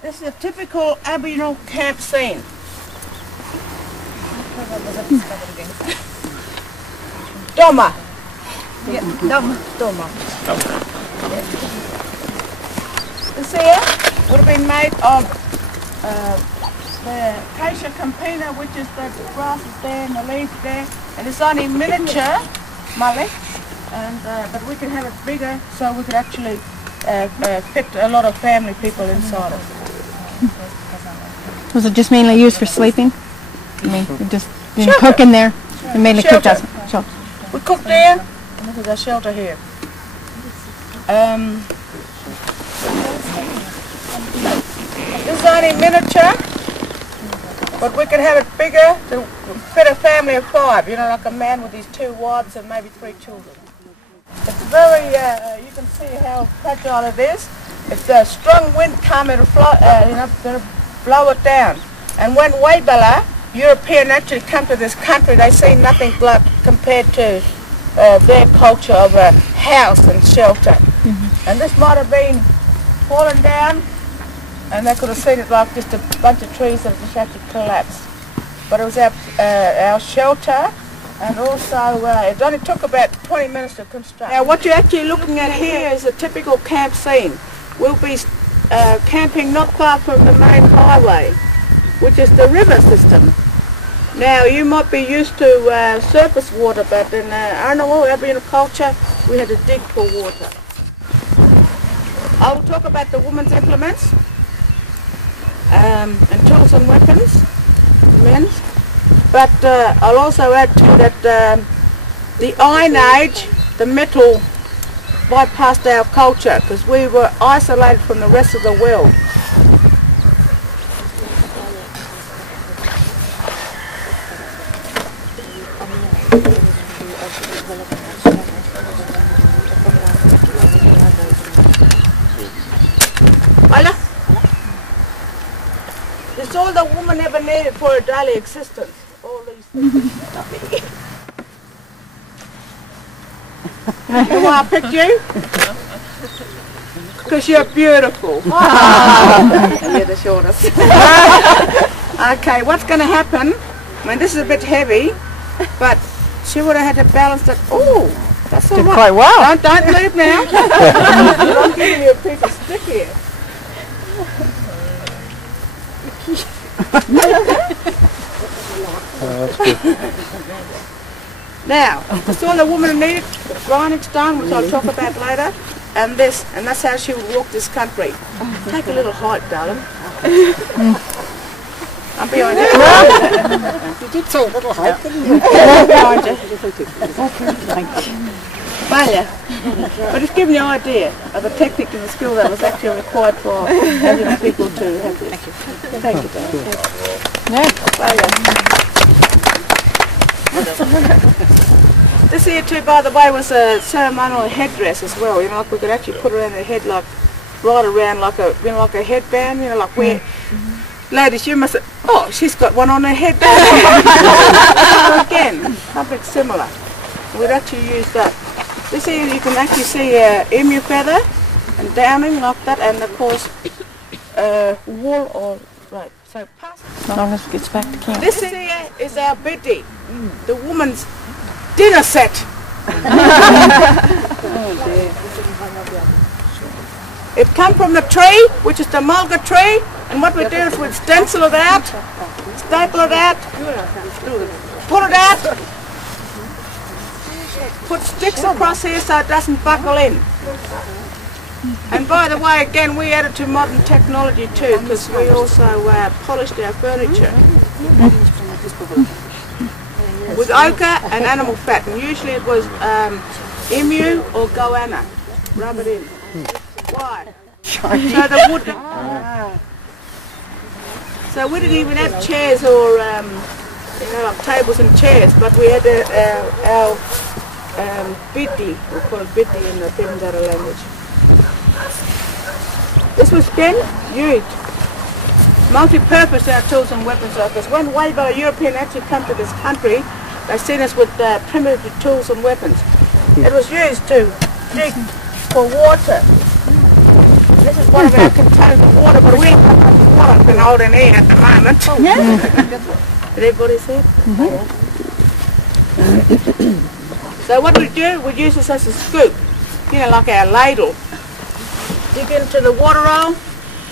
This is a typical Aboriginal camp scene. Doma. Yeah, Doma. This here would have been made of the acacia campina, which is the grass is there and the leaves there, and it's only miniature mullet, and but we can have it bigger so we could actually fit a lot of family people inside it. Was it just mainly used for sleeping? I mean, you just didn't cook in there? You mainly cooked us. Sure. We cook there, and this is our shelter here. This is only miniature, but we can have it bigger to fit a family of 5, you know, like a man with his 2 wives and maybe 3 children. It's very, you can see how fragile it is. If a strong wind comes, it'll blow it down. And when Waibala, European actually come to this country, they see nothing like compared to their culture of a house and shelter. And this might have been fallen down, and they could have seen it like just a bunch of trees that just had to collapse. But it was our shelter, and also it only took about 20 minutes to construct. Now what you're actually looking at here is a typical camp scene. We'll be camping not far from the main highway, which is the river system. Now you might be used to surface water, but in Aboriginal culture we had to dig for water. I'll talk about the women's implements and tools and weapons, men's. But I'll also add to that the Iron Age, the metal bypassed our culture because we were isolated from the rest of the world. It's all the woman ever needed for her daily existence. All these things. You want I picked you? Because you're beautiful. And you're the shortest. Okay, what's going to happen? I mean, this is a bit heavy, but she would have had to balance it. Oh, that's all right. Quite well. Don't leave now. I'm giving you a piece of stick here. Now, that's all the woman needed, the grinding stone, which I'll talk about later, and this, and that's how she would walk this country. Take a little height, darling. I'm behind you. You did say a little height, didn't you? Behind you. Failure. But it's giving you an idea of the technique and the skill that was actually required for Aboriginal people to have this. Thank you, darling. This here too, by the way, was a ceremonial headdress as well. You know, like we could actually put around the head, like right around, like a, you know, like a headband. You know, like where ladies, you must. Oh, she's got one on her head. Again, something similar. We'd actually use that. This here, you can actually see emu feather and downing like that, and of course wool or right. So pass. As long as it gets back to camp. This here is our biddy, the woman's dinner set. Oh dear. It comes from the tree, which is the mulga tree, and what we do is we stencil it out, staple it out, pull it out, put sticks across here so it doesn't buckle in. And by the way, again, we added to modern technology too, because we also polished our furniture with ochre and animal fat, and usually it was emu or goanna. Rub it in. Why? So the wood. So we didn't even have chairs or you know, like tables and chairs, but we had our biddy. We call it biddy in the Pimdara language. This was then used multi-purpose our tools and weapons are, because when Waibala European actually come to this country, they seen us with primitive tools and weapons. It was used to dig for water. this is one of our containers of water, but we ain't got much water been holding in at the moment. Did everybody see it? So what we do, we use this as a scoop, you know, like our ladle. Dig into the water hole,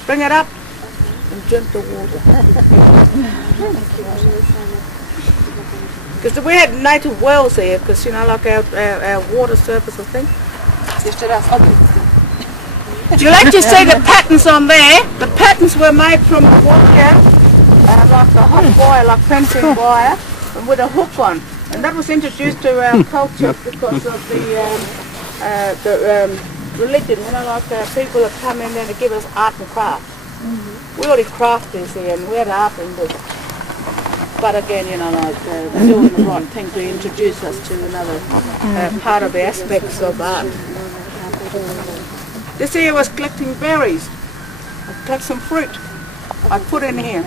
bring it up, and drink the water. Because we had native wells here, because, you know, like our water surface, I think. You'll actually see the patterns on there. The patterns were made from wire, like the hot wire, like fencing wire, with a hook on. And that was introduced to our culture because of the religion, you know, like people that come in there to give us art and craft. We already crafters here, and we had art in this. But again, you know, like doing the right thing to introduce us to another part of the aspects of art. This here was collecting berries. I collect some fruit. I put in here.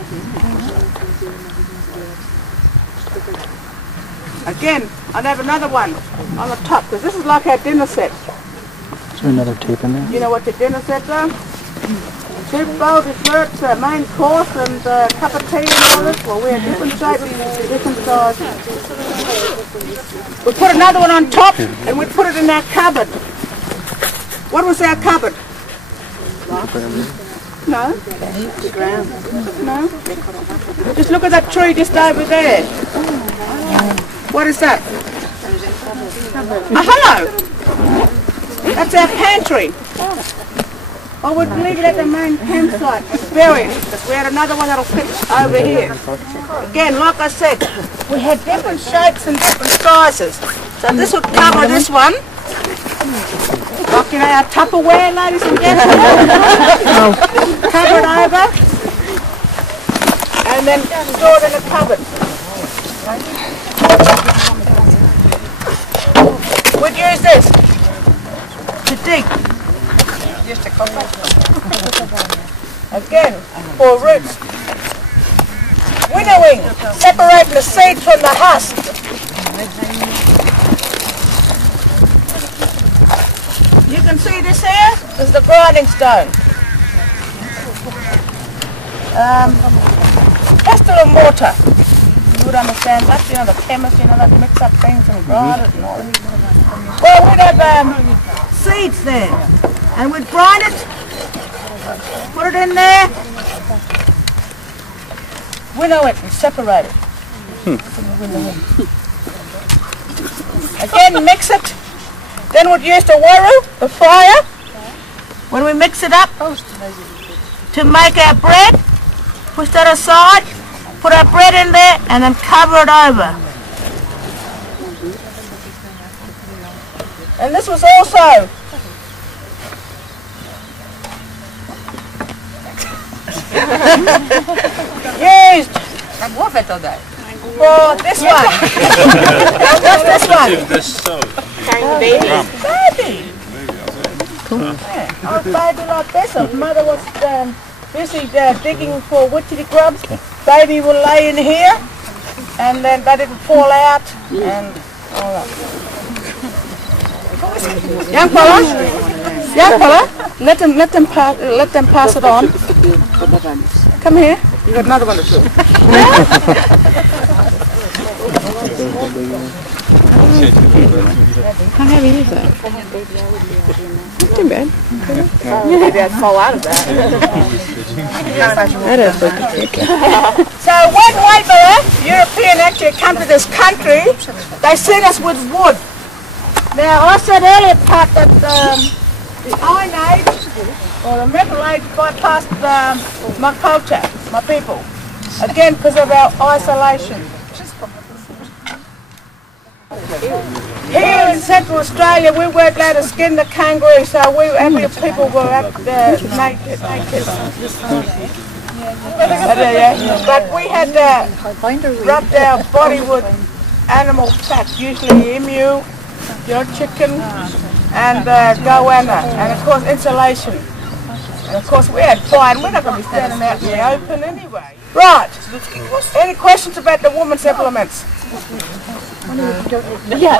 Again, I'd have another one on the top, because this is like our dinner set. Is there another tape in there? You know what the dinner sets are? Soup, bowl, desserts, main course, and a cup of tea and all this. Well, we have different shapes, different sizes. We put another one on top, and we put it in our cupboard. What was our cupboard? No. No. Just look at that tree just over there. What is that? A hollow. That's our pantry. Or we'd leave it at the main campsite and bury it. We had another one that'll fit over here. Again, like I said, we had different shapes and different sizes. So this would cover this one. Like, you know, our Tupperware, ladies and gentlemen. Cover it over. And then store it in a cupboard. We'd use this to dig. Again, for roots. Winnowing, separating the seed from the husk. You can see this here, this is the grinding stone. Pestle and mortar. You would understand that, you know, the chemists, you know, that mix up things and grind it and all that. Well, we'd have seeds there. And we'd grind it, put it in there, winnow it and separate it. Again, mix it. Then we'd use the waru, the fire, when we mix it up, to make our bread. Push that aside, put our bread in there, and then cover it over. And this was also used for this one. What's this one? Baby. Cool. Yeah. Oh, baby like this. Mother was busy digging for witchetty grubs. Baby will lay in here, and then they didn't fall out, and all that. Young fella, let them pass it on. Come here. You got another one to do. How heavy is that? Not too bad. Maybe I'd fall out of that. That is like a tricky. So when white European actually come to this country, they sent us with wood. Now I said earlier, Pat, that the Iron Age or the Metal Age bypassed my culture, my people. Again, because of our isolation. Here in Central Australia, we weren't allowed to skin the kangaroo, so every people were naked. But we had rubbed our body with animal fat, usually emu, you know, chicken, and goanna, and of course insulation. And of course we had fire, and we're not going to be standing out in the open anyway. Right. Any questions about the women's implements? Yeah.